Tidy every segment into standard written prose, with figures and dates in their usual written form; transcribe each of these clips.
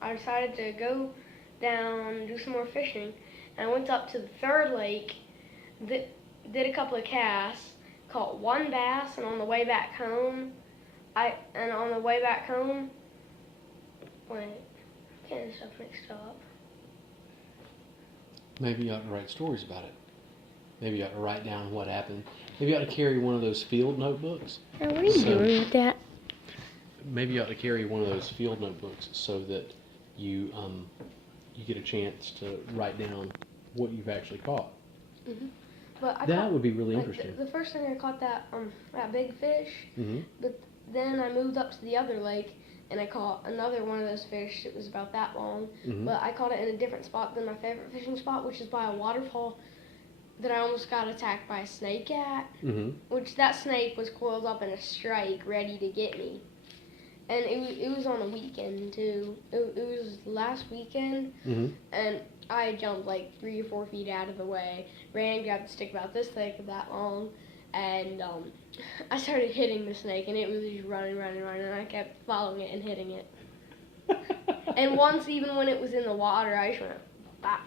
I decided to go down and do some more fishing. And I went up to the third lake, did a couple of casts, caught one bass, and on the way back home, wait, getting stuff mixed up. Maybe you ought to write stories about it. Maybe you ought to write down what happened. Maybe you ought to carry one of those field notebooks. What are you doing with that? Maybe you ought to carry one of those field notebooks so that you get a chance to write down what you've actually caught. Mm-hmm. But that would be really interesting. The first thing I caught that big fish, mm-hmm. but then I moved up to the other lake and I caught another one of those fish. It was about that long, mm-hmm. but I caught it in a different spot than my favorite fishing spot, which is by a waterfall that I almost got attacked by a snake at. Mm-hmm. Which that snake was coiled up in a strike, ready to get me. And it was on a weekend too. It was last weekend, mm-hmm. and I jumped like 3 or 4 feet out of the way, ran, grabbed a stick about this thick, that long, and I started hitting the snake, and it was just running, and I kept following it and hitting it. And once, even when it was in the water, I just went, bop.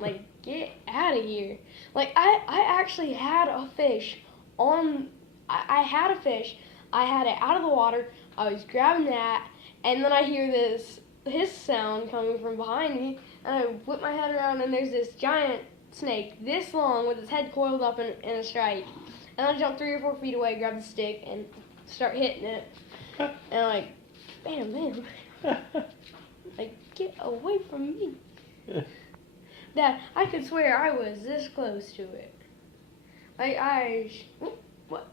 Like, get out of here. Like, I actually had a fish I had a fish. I had it out of the water. I was grabbing that, and then I hear this hiss sound coming from behind me, and I whip my head around, and there's this giant snake this long with its head coiled up in a strike. And I jump 3 or 4 feet away, grab the stick, and start hitting it. And I'm like, bam. Like, get away from me. Dad, I could swear I was this close to it. Like, what?